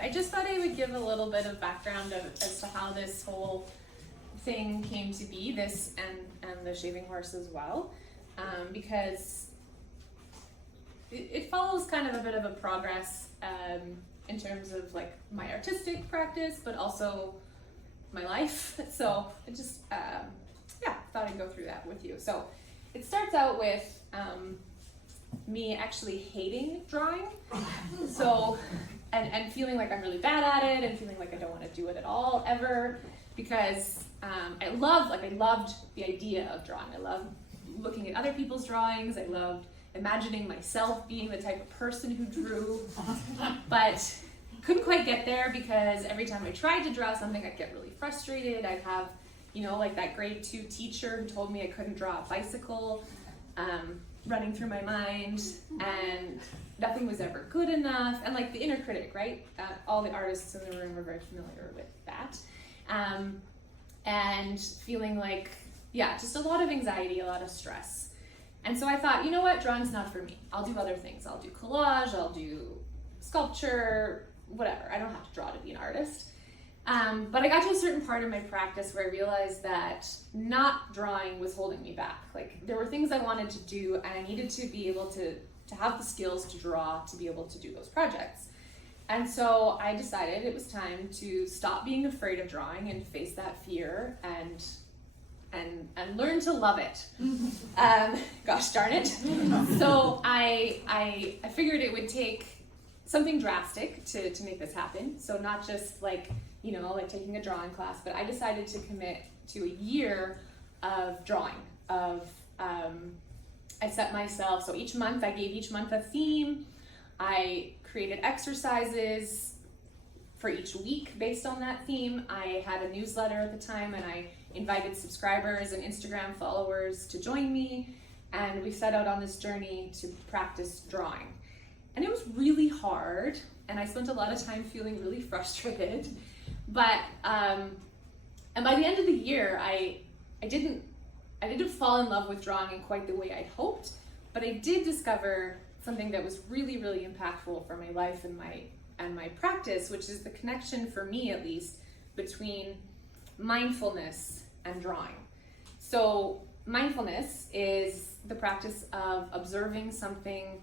I just thought I would give a little bit of background as to how this whole thing came to be, this and the shaving horse as well, because it follows kind of a bit of a progress in terms of like my artistic practice, but also my life. So I just, thought I'd go through that with you. So it starts out with me actually hating drawing. So, and feeling like I'm really bad at it and feeling like I don't want to do it at all ever, because I loved the idea of drawing. I loved looking at other people's drawings. I loved imagining myself being the type of person who drew, but couldn't quite get there because every time I tried to draw something, I'd get really frustrated. I'd have, like that grade 2 teacher who told me I couldn't draw a bicycle running through my mind, and nothing was ever good enough. And like the inner critic, right? All the artists in the room are very familiar with that. And feeling like, just a lot of anxiety, a lot of stress. And so I thought, you know what, drawing's not for me. I'll do other things. I'll do collage, I'll do sculpture, whatever. I don't have to draw to be an artist. But I got to a certain part of my practice where I realized that not drawing was holding me back. Like there were things I wanted to do, and I needed to be able to have the skills to draw to be able to do those projects. And so I decided it was time to stop being afraid of drawing and face that fear and learn to love it. Gosh darn it. So I figured it would take something drastic to make this happen. So not just like taking a drawing class, but I decided to commit to a year of drawing. I set myself, so each month I gave each month a theme. I created exercises for each week based on that theme. I had a newsletter at the time, and I invited subscribers and Instagram followers to join me, and we set out on this journey to practice drawing. And it was really hard, and I spent a lot of time feeling really frustrated. But and by the end of the year, I didn't fall in love with drawing in quite the way I'd hoped, but I did discover something that was really, really impactful for my life and my practice, which is the connection, for me at least, between mindfulness and drawing. So mindfulness is the practice of observing something,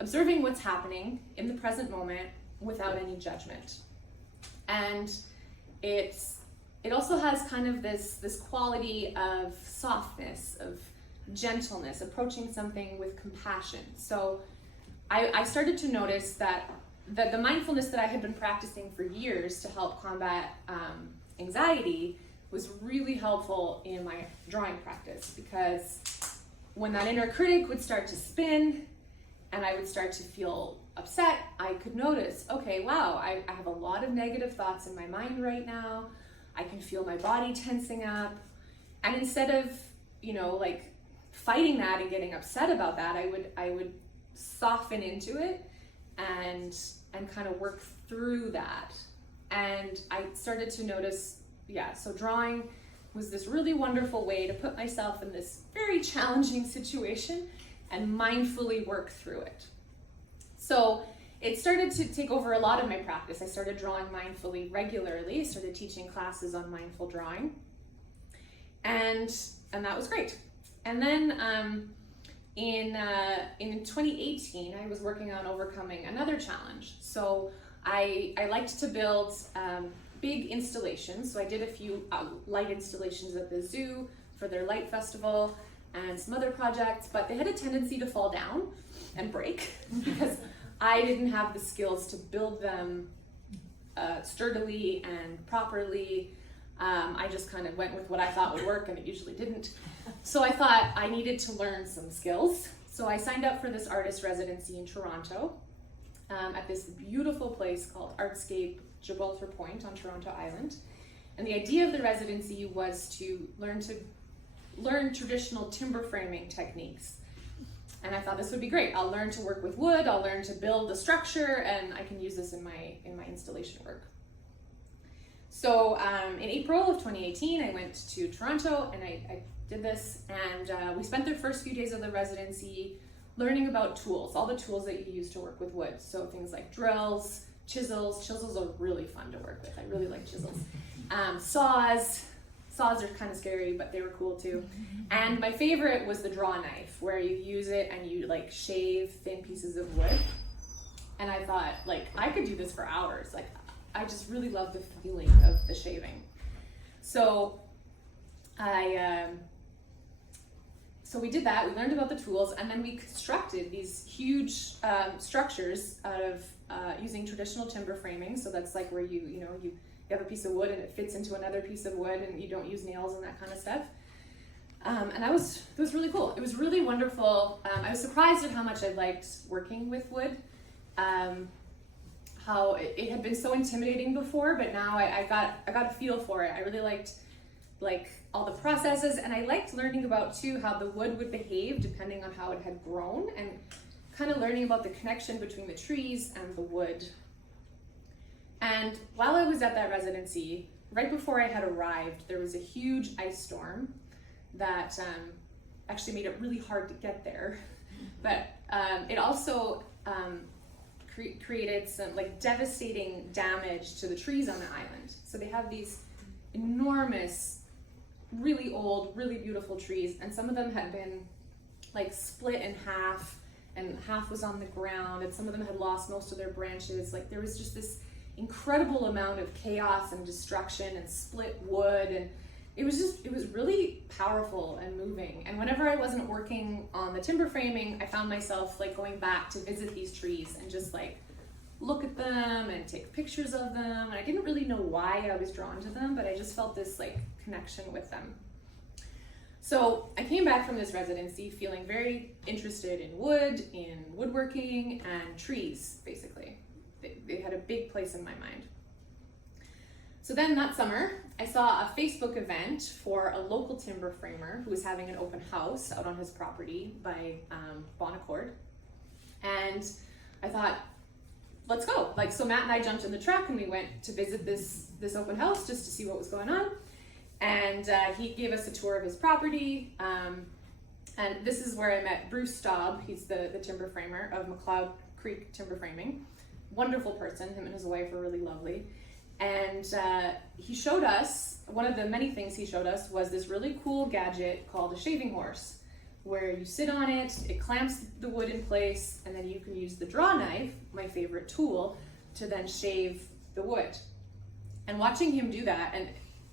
observing what's happening in the present moment without any judgment. And it also has kind of this quality of softness, of gentleness, approaching something with compassion. So I started to notice that the mindfulness that I had been practicing for years to help combat anxiety was really helpful in my drawing practice, because when that inner critic would start to spin and I would start to feel upset, I could notice, okay, wow, I have a lot of negative thoughts in my mind right now. I can feel my body tensing up. And instead of, like fighting that and getting upset about that, I would soften into it and kind of work through that. And I started to notice, so drawing was this really wonderful way to put myself in this very challenging situation and mindfully work through it. So it started to take over a lot of my practice. I started drawing mindfully regularly, started teaching classes on mindful drawing, and that was great. And then in 2018, I was working on overcoming another challenge. So I liked to build big installations. So I did a few light installations at the zoo for their light festival and some other projects, but they had a tendency to fall down and break because I didn't have the skills to build them sturdily and properly. I just kind of went with what I thought would work, and it usually didn't. So I thought I needed to learn some skills. So I signed up for this artist residency in Toronto at this beautiful place called Artscape Gibraltar Point on Toronto Island. And the idea of the residency was to learn traditional timber framing techniques. And I thought this would be great. I'll learn to work with wood, I'll learn to build the structure, and I can use this in my installation work. So in April of 2018, I went to Toronto and I did this, and we spent the first few days of the residency learning about tools, all the tools that you use to work with wood. So things like drills, Chisels are really fun to work with. I really like chisels. Saws are kind of scary, but they were cool too. And my favorite was the draw knife, where you use it and you like shave thin pieces of wood. And I thought, like, I could do this for hours. Like, I just really love the feeling of the shaving. So so we did that. We learned about the tools, and then we constructed these huge structures out of using traditional timber framing. So that's like where you have a piece of wood and it fits into another piece of wood, and you don't use nails and that kind of stuff. And it was really cool. It was really wonderful. I was surprised at how much I liked working with wood. How it had been so intimidating before, but now I got a feel for it. I really liked all the processes, and I liked learning about too how the wood would behave depending on how it had grown, and kind of learning about the connection between the trees and the wood. And while I was at that residency, right before I had arrived, there was a huge ice storm that actually made it really hard to get there. But it also created some like devastating damage to the trees on the island. So they have these enormous, really old, really beautiful trees, and some of them had been like split in half, and half was on the ground, and some of them had lost most of their branches. Like, there was just this incredible amount of chaos and destruction and split wood, and it was really powerful and moving. And whenever I wasn't working on the timber framing, I found myself like going back to visit these trees and just like look at them and take pictures of them. And I didn't really know why I was drawn to them, but I just felt this like connection with them. So I came back from this residency feeling very interested in wood, in woodworking, and trees, basically. They had a big place in my mind. So then that summer, I saw a Facebook event for a local timber framer who was having an open house out on his property by Bon Accord. And I thought, let's go. Like, so Matt and I jumped in the truck and we went to visit this open house just to see what was going on. And he gave us a tour of his property. And this is where I met Bruce Staub. He's the timber framer of McLeod Creek Timber Framing. Wonderful person. Him and his wife are really lovely. And he showed us, one of the many things he showed us was this really cool gadget called a shaving horse, where you sit on it, it clamps the wood in place, and then you can use the draw knife, my favorite tool, to then shave the wood. And watching him do that, and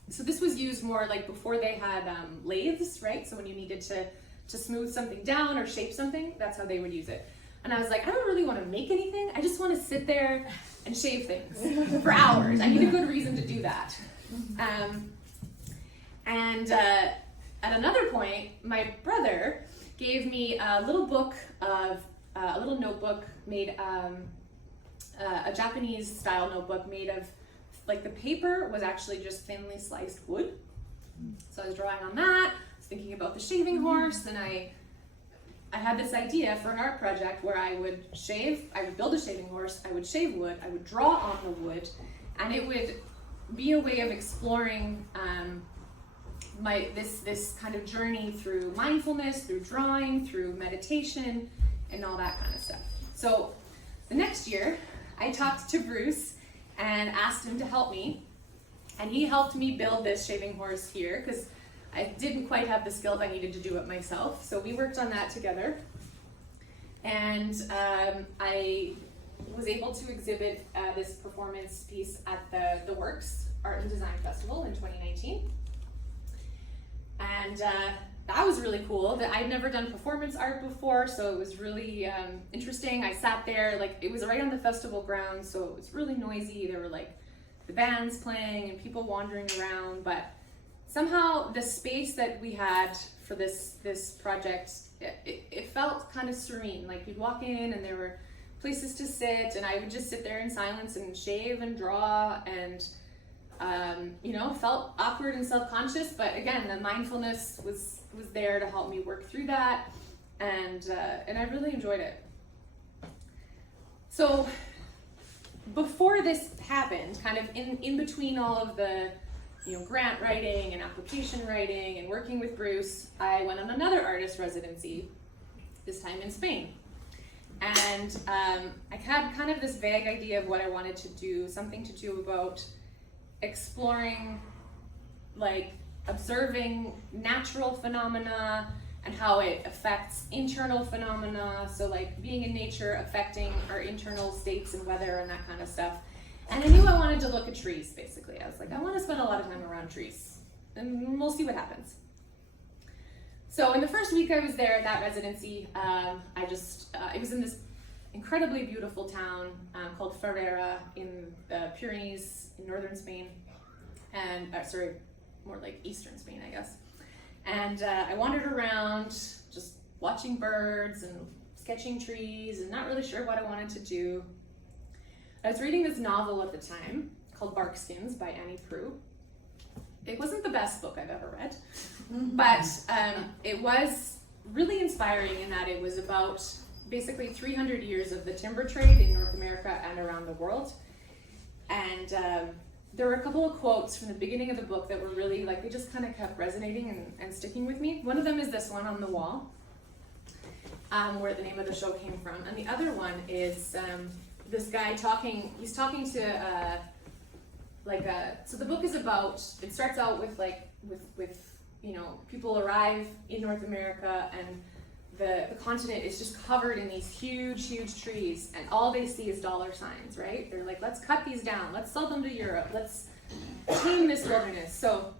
so this was used more like before they had lathes, right? So when you needed to smooth something down or shape something, that's how they would use it. And I was like, I don't really want to make anything. I just want to sit there and shave things for hours. I need a good reason to do that. At another point, my brother gave me a little book a little notebook made, a Japanese style notebook made of, like, the paper was actually just thinly sliced wood. So I was drawing on that, I was thinking about the shaving horse, and I had this idea for an art project where I would build a shaving horse, I would shave wood, I would draw on the wood, and it would be a way of exploring this kind of journey through mindfulness, through drawing, through meditation, and all that kind of stuff. So the next year, I talked to Bruce and asked him to help me, and he helped me build this shaving horse here, because I didn't quite have the skills I needed to do it myself. So we worked on that together. And I was able to exhibit this performance piece at the Works Art and Design Festival in 2019. And that was really cool. I'd never done performance art before, so it was really interesting. I sat there, like, it was right on the festival grounds, so it was really noisy. There were like the bands playing and people wandering around, but somehow the space that we had for this project, it felt kind of serene. Like, you'd walk in and there were places to sit, and I would just sit there in silence and shave and draw, and felt awkward and self-conscious, but again, the mindfulness was there to help me work through that, and I really enjoyed it. So before this happened, kind of in between all of the grant writing and application writing and working with Bruce, I went on another artist residency, this time in Spain. And I had kind of this vague idea of what I wanted to do, something to do about exploring, like observing natural phenomena and how it affects internal phenomena. So like being in nature affecting our internal states and weather and that kind of stuff. And I knew I wanted to look at trees, basically. I was like, I want to spend a lot of time around trees and we'll see what happens. So in the first week I was there at that residency, it was in this incredibly beautiful town called Ferrera in the Pyrenees in northern Spain, and more like eastern Spain, I guess. And I wandered around just watching birds and sketching trees and not really sure what I wanted to do. I was reading this novel at the time called Barkskins by Annie Proulx. It wasn't the best book I've ever read, but it was really inspiring in that it was about basically 300 years of the timber trade in North America and around the world. And there were a couple of quotes from the beginning of the book that were really, like, they just kind of kept resonating and sticking with me. One of them is this one on the wall, where the name of the show came from. And the other one is this guy he's talking to so the book is about, it starts out with people arrive in North America and the continent is just covered in these huge trees, and all they see is dollar signs, right? They're like, let's cut these down, let's sell them to Europe, let's tame this wilderness. So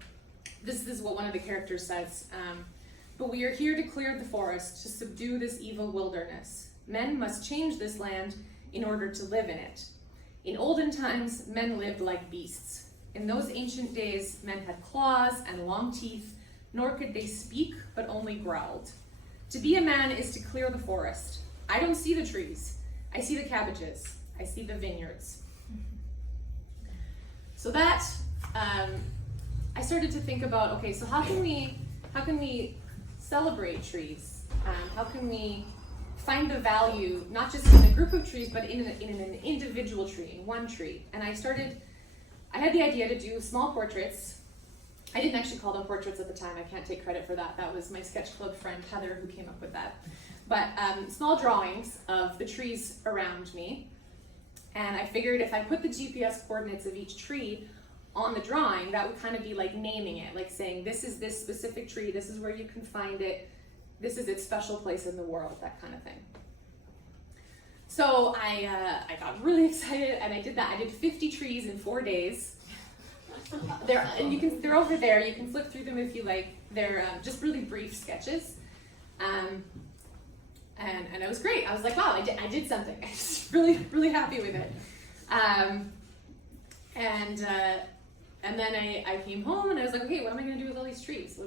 this is what one of the characters says. But we are here to clear the forest, to subdue this evil wilderness. Men must change this land in order to live in it. In olden times, men lived like beasts. In those ancient days, men had claws and long teeth, nor could they speak, but only growled. To be a man is to clear the forest. I don't see the trees. I see the cabbages. I see the vineyards. So that, I started to think about, okay, so how can we celebrate trees? How can we find the value, not just in a group of trees, but in an individual tree, in one tree? And I had the idea to do small portraits. I didn't actually call them portraits at the time. I can't take credit for that. That was my sketch club friend, Heather, who came up with that. But small drawings of the trees around me. And I figured if I put the GPS coordinates of each tree on the drawing, that would kind of be like naming it, like saying, this is this specific tree, this is where you can find it, this is its special place in the world, that kind of thing. So I got really excited and I did that. I did 50 trees in 4 days. They're over there. You can flip through them if you like. They're just really brief sketches. And it was great. I was like, wow, I did something. I was really happy with it. And then I came home and I was like, okay, what am I going to do with all these trees?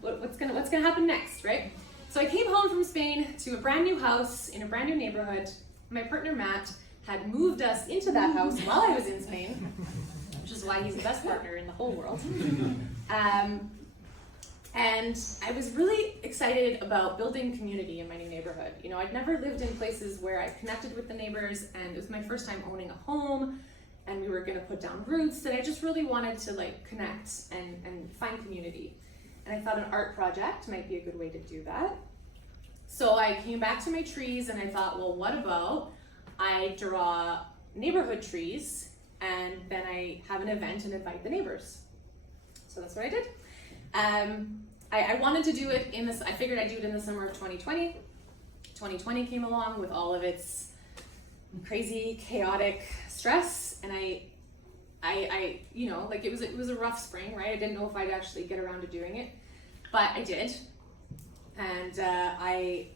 What's gonna happen next, right? So I came home from Spain to a brand new house in a brand new neighborhood. My partner Matt had moved us into that house while I was in Spain, which is why he's the best partner in the whole world. And I was really excited about building community in my new neighborhood. You know, I'd never lived in places where I connected with the neighbors, and it was my first time owning a home, and we were gonna put down roots, and I just really wanted to like connect and find community. And I thought an art project might be a good way to do that. So I came back to my trees and I thought, well, what about I draw neighborhood trees and then I have an event and invite the neighbors. So that's what I did. I wanted to do it I figured I'd do it in the summer of 2020. 2020 came along with all of its crazy, chaotic stress, and I you know, like it was a rough spring, right? I didn't know if I'd actually get around to doing it, but I did. And I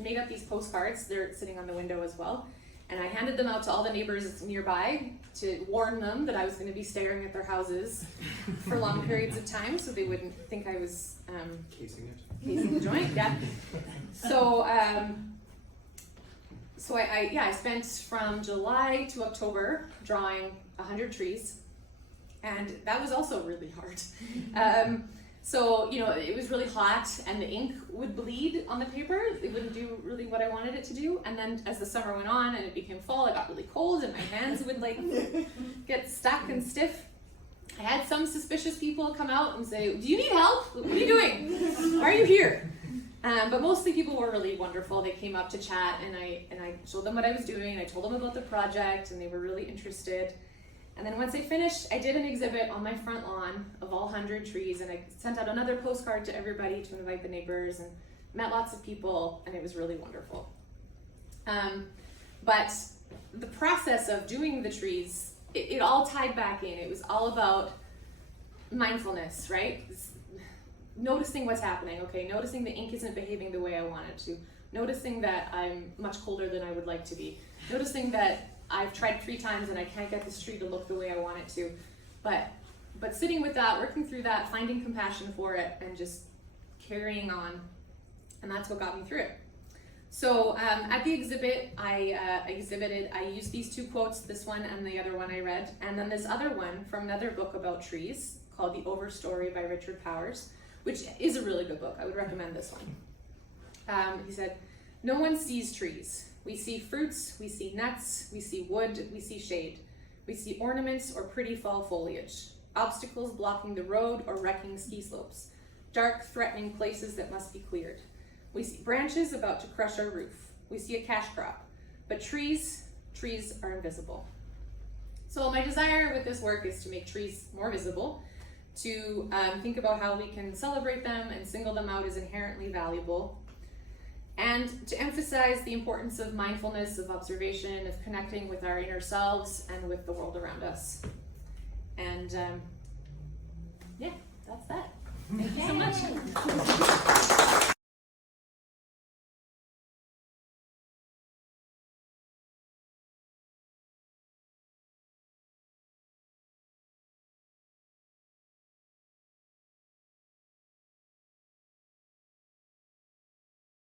made up these postcards. They're sitting on the window as well. And I handed them out to all the neighbors nearby to warn them that I was going to be staring at their houses for long periods of time, so they wouldn't think I was casing the joint. Yeah. So I spent from July to October drawing 100 trees, and that was also really hard. So, you know, it was really hot and the ink would bleed on the paper. It wouldn't do really what I wanted it to do. And then as the summer went on and it became fall, it got really cold and my hands would like get stuck and stiff. I had some suspicious people come out and say, do you need help? What are you doing? Why are you here? But mostly people were really wonderful. They came up to chat, and I showed them what I was doing, and I told them about the project, and they were really interested. And then once I finished, I did an exhibit on my front lawn of all 100 trees, and I sent out another postcard to everybody to invite the neighbors, and met lots of people, and it was really wonderful. But the process of doing the trees, it all tied back in. It was all about mindfulness, right? Noticing what's happening, okay? Noticing the ink isn't behaving the way I want it to. Noticing that I'm much colder than I would like to be. Noticing that I've tried 3 times and I can't get this tree to look the way I want it to. But sitting with that, working through that, finding compassion for it, and just carrying on. And that's what got me through it. So at the exhibit, I used these 2 quotes, this one and the other one I read, and then this other one from another book about trees called The Overstory by Richard Powers, which is a really good book. I would recommend this one. He said, "No one sees trees. We see fruits, we see nuts, we see wood, we see shade. We see ornaments or pretty fall foliage, obstacles blocking the road or wrecking ski slopes, dark, threatening places that must be cleared. We see branches about to crush our roof. We see a cash crop. But trees are invisible." So my desire with this work is to make trees more visible, to think about how we can celebrate them and single them out as inherently valuable, and to emphasize the importance of mindfulness, of observation, of connecting with our inner selves and with the world around us. And yeah, that's that. Thank you so much.